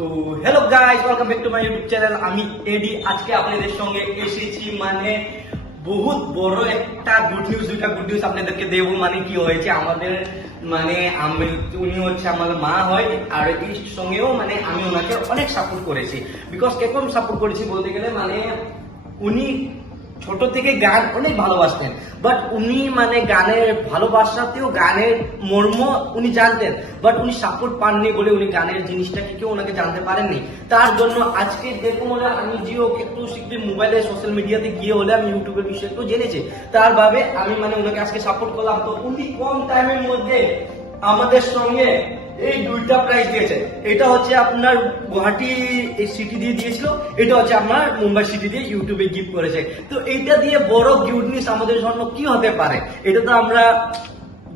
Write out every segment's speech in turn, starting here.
তো hello guys, welcome back to my YouTube channel. আমি এডি। আজকে আপনাদের সঙ্গে এসেছি মানে বহুত বড় একটা গুড নিউজ, দুইটা গুড নিউজ আপনাদেরকে দেব। মানে কি হয়েছে আমাদের মানে উনি হচ্ছে আমার মা হয়, আর এই সঙ্গেও মানে আমি ওনাকে অনেক সাপোর্ট করেছি। বিকজ কেমন সাপোর্ট করেছি বলতে গেলে মানে উনি ছোট থেকে গান অনেক ভালোবাসতেন, বাট উনি মানে গানের ভালোবাসাতেও গানের মর্ম উনি জানতেন, বাট উনি সাপোর্ট পাননি বলে উনি গানের জিনিসটাকে কেউ ওনাকে জানতে পারেননি। তার জন্য আজকে যেরকম হলে আমি যে ওকে একটু শিখতে মোবাইলে সোশ্যাল মিডিয়াতে গিয়ে হলে আমি ইউটিউবের বিষয়ে একটু জেনেছি, তার ভাবে আমি মানে ওনাকে আজকে সাপোর্ট করলাম। তো উনি কম টাইমের মধ্যে আমাদের সঙ্গে এই দুইটা প্রাইজ দিয়েছে। এটা হচ্ছে আপনার গুয়াহাটি সিটি দিয়ে দিয়েছিল, এটা হচ্ছে আমার মুম্বাই সিটি দিয়ে ইউটিউবে গিফট করেছে। তো এইটা দিয়ে বড় গুড নিউজ আমাদের জন্য কি হতে পারে, এটা তো আমরা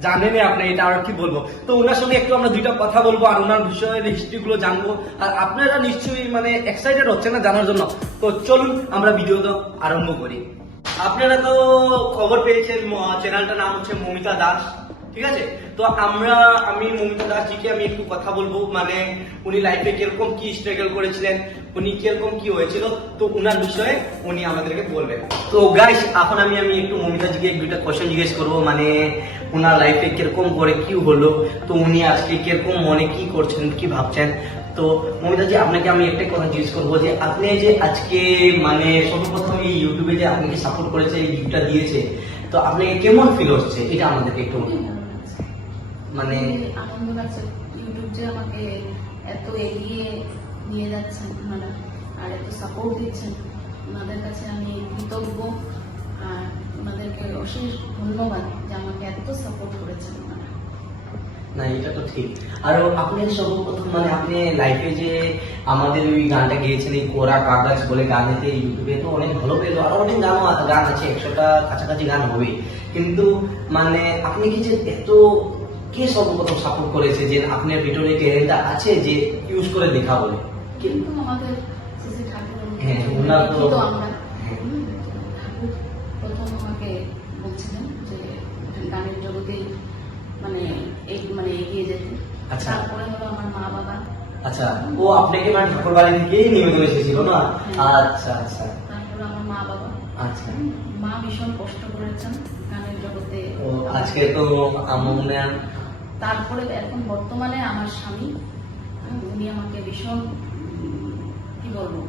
জানেন আপনি, এটা আর কি বলবো। তো ওনার সঙ্গে একটু আমরা দুইটা কথা বলবো আর ওনার বিষয়ের হিস্ট্রি গুলো জানবো, আর আপনারা নিশ্চয়ই মানে এক্সাইটেড হচ্ছেন না জানার জন্য। তো চলুন আমরা ভিডিওটা আরম্ভ করি। আপনারা তো খবর পেয়েছেন, চ্যানেলটার নাম হচ্ছে মমিতা দাস, ঠিক আছে? তো আমি মমিতা দাস জিকে আমি একটু কথা বলবো, মানে উনি লাইফে কিরকম কি স্ট্রাগল করেছিলেন, উনি কিরকম কি হয়েছিল, তো উনার বিষয়ে উনি আমাদেরকে বলবেন। তো গাইস, এখন আমি একটু মমিতা জিকে দুইটা কোশ্চেন জিজ্ঞেস করবো, মানে উনার লাইফে কিরকম করে কি হলো, তো উনি আজকে কিরকম মনে কি করছেন, কি ভাবছেন। তো মমিতা জি, আপনাকে আমি একটা কথা জিজ্ঞেস করবো যে আপনি যে আজকে মানে সর্বপ্রথম এই ইউটিউবে যে আপনাকে সাপোর্ট করেছে, এই গিফটটা দিয়েছে, তো আপনাকে কেমন ফিল হচ্ছে এটা আমাদেরকে একটু মানে আনন্দ লাগছে। ইউটিউব যে আমাকে এত এগিয়ে নিয়ে যাচ্ছেন ওনারা, আর এত সাপোর্ট দিচ্ছেন, ওনাদের কাছে আমি কৃতজ্ঞ। আর ওনাদেরকে অশেষ ধন্যবাদ যে আমাকে এত সাপোর্ট করেছেন ওনারা। না, এটা তো ঠিক। আর আপনি সর্বপ্রথম মানে আপনি লাইফে যে আমাদের ওই গানটা গেয়েছেন, এই কোরা কাগজ বলে গানেতে, ইউটিউবে তো অনেক ভালো পেলো, আর অনেক গান আছে, 100টা কাছাকাছি গান হবে, কিন্তু মানে আপনি কি যে এত কে সর্বপ্রথম সাপোর্ট করেছে যে আপনার ভিতরে ট্যালেন্টটা আছে যে ইউজ করে দেখা বলে? কিন্তু আমাদের শ্রী ঠাকুর, হ্যাঁ, ওনার তো আমরা ঠাকুর প্রথম আমাকে বলছিলেন যে গানের জগতে মানে এগিয়ে যেতে। আচ্ছা। তারপরে হলো আমার মা বাবা। আচ্ছা, ও আপনাকে মানে ঠাকুর বাড়ি থেকেই নিবেদন এসেছিল না? আচ্ছা আচ্ছা। তারপরে আমার মা বাবা। আচ্ছা। মা ভীষণ কষ্ট করেছেন গানের জগতে। ও আজকে তো আমার তারপরে এখন বর্তমানে আমার স্বামী, উনি আমাকে ভীষণ কি বলবো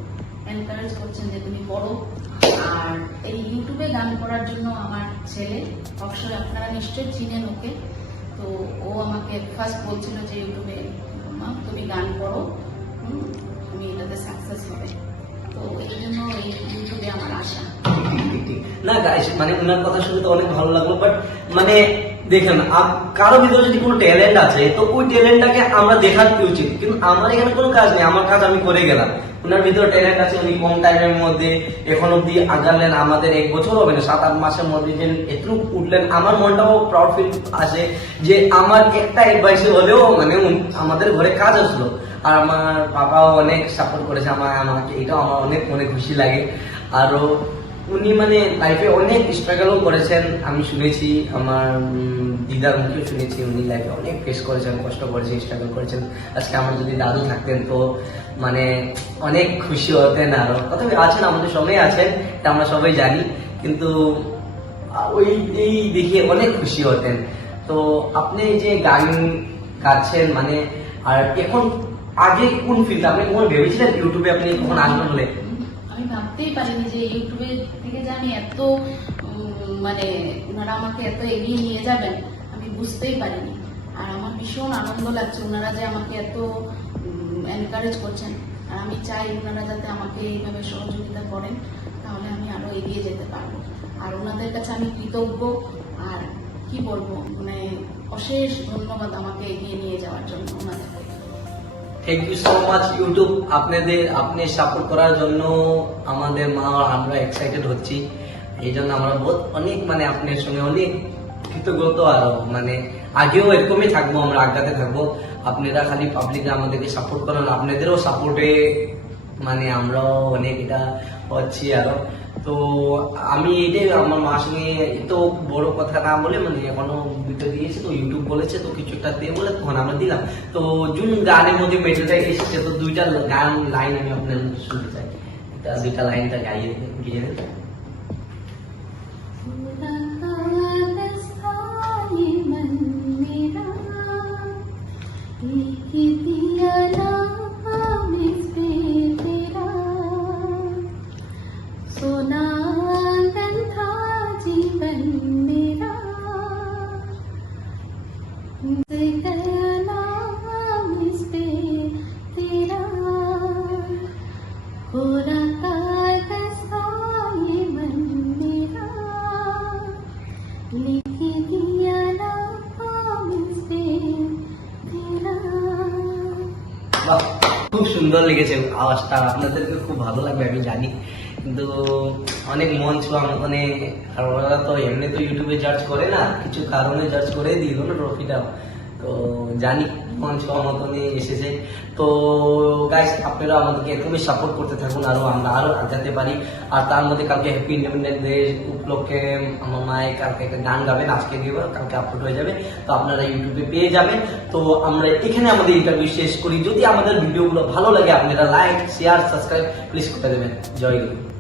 এনকারেজ করছেন যে তুমি পড়ো। আর এই ইউটিউবে গান করার জন্য আমার ছেলে অবশ্যই, আপনারা নিশ্চয়ই চিনেন ওকে, তো ও আমাকে ফার্স্ট বলছিল যে ইউটিউবে মা তুমি গান করো, তুমি এটাতে সাকসেস হবে। তো এই জন্য এই ইউটিউবে আমার আশা। না গাইস, মানে ওনার কথা শুনে তো অনেক ভালো লাগলো, বাট মানে দেখেন কারো ভিতরে যদি কোনো ট্যালেন্ট আছে তো ওই ট্যালেন্টটাকে আমরা দেখাতে উচিত, কিন্তু আমার এখানে কোনো কাজ নেই, আমার কাজ আমি করে গেলাম। ওনার ভিতরে ট্যালেন্ট আছে, উনি কম টাইমের মধ্যে এখন অব্দি আগালেন, আমাদের 1 বছর হবে না, 7-8 মাসের মধ্যে যে এতটুকু উঠলেন, আমার মনটাও প্রাউড ফিল আসে যে আমার একটা অ্যাডভাইসে হলেও মানে আমাদের ঘরে কাজ আসলো, আর আমার বাবাও অনেক সাপোর্ট করেছে আমাকে, এটাও আমার অনেক মনে খুশি লাগে। আরো উনি মানে লাইফে অনেক স্ট্রাগলও করেছেন, আমি শুনেছি, আমার দিদার মুখেও শুনেছি উনি লাইফে অনেক ফেস করেছেন, কষ্ট করেছেন, স্ট্রাগল করেছেন। আজকে আমার যদি দাদু থাকতেন তো মানে অনেক খুশি হতেন, আরো কত আছেন আমাদের সবাই আছেন, এটা আমরা সবাই জানি, কিন্তু ওই এই দেখে অনেক খুশি হতেন। তো আপনি যে গান গাচ্ছেন মানে, আর এখন আগে কোন ফিল্ড আপনি কখন ভেবেছিলেন ইউটিউবে আপনি কখন আসবেন বলে? আমি ভাবতেই পারিনি যে ইউটিউবে থেকে যে আমি এত মানে ওনারা আমাকে এত এগিয়ে নিয়ে যাবেন, আমি বুঝতেই পারিনি। আর আমার ভীষণ আনন্দ লাগছে ওনারা যে আমাকে এত এনকারেজ করছেন, আর আমি চাই ওনারা যাতে আমাকে এইভাবে সহযোগিতা করেন, তাহলে আমি আরো এগিয়ে যেতে পারবো। আর ওনাদের কাছে আমি কৃতজ্ঞ। আর কি বলবো, মানে অশেষ ধন্যবাদ আমাকে এগিয়ে নিয়ে যাওয়ার জন্য ওনাদেরকে। Thank you so much YouTube, আপনি সাপোর্ট করার জন্য আমাদের মা আমরা এক্সাইটেড হচ্ছি, এই জন্য আমরা অনেক মানে আপনার সঙ্গে অনেক কৃতজ্ঞতা, আরো মানে আগেও এরকমই থাকবো, আমরা আগাতে থাকবো। আপনারা খালি পাবলিকে আমাদেরকে সাপোর্ট করেন, আপনাদেরও সাপোর্টে মানে আমরাও অনেক এটা হচ্ছি আরো। তো আমি এটাই আমার মার সঙ্গে তো বড় কথা না বলে মানে এখনো ভিডিও দিয়েছে তো ইউটিউব বলেছে তো কিছু একটা দিয়ে বলে তখন আমরা দিলাম। তো জুন গানের মধ্যে মেটেলটা এসেছে তো দুইটা গান লাইন আমি আপনার শুনতে চাই, দুইটা লাইনটা গাইয়ে গিয়ে দেন। বাহ, খুব সুন্দর লেগেছে আওয়াজটা, আপনাদেরকে খুব ভালো লাগবে আমি জানি। কিন্তু অনেক মন ছোঁয়া মানে, আর ওরা তো এমনি তো ইউটিউবে জাজ করে না, কিছু কারণে জাজ করে দিল না ট্রফিটা, তো জানি মন ছোঁয়া মতনই এসেছে। তো গাইস আপনারা আমাদেরকে এরকমই সাপোর্ট করতে থাকুন, আরো আমরা আরো আগাতে পারি। আর তার মধ্যে কালকে হ্যাপি ইন্ডিপেন্ডেন্স ডে উপলক্ষে আমার মায়ের কালকে একটা গান গাবেন, আজকে দিব, কালকে আপলোড হয়ে যাবে, তো আপনারা ইউটিউবে পেয়ে যাবেন। তো আমরা এখানে আমাদের ইন্টারভিউ শেষ করি। যদি আমাদের ভিডিওগুলো ভালো লাগে আপনারা লাইক শেয়ার সাবস্ক্রাইব প্লিজ করে দেবেন। জয় গুরু।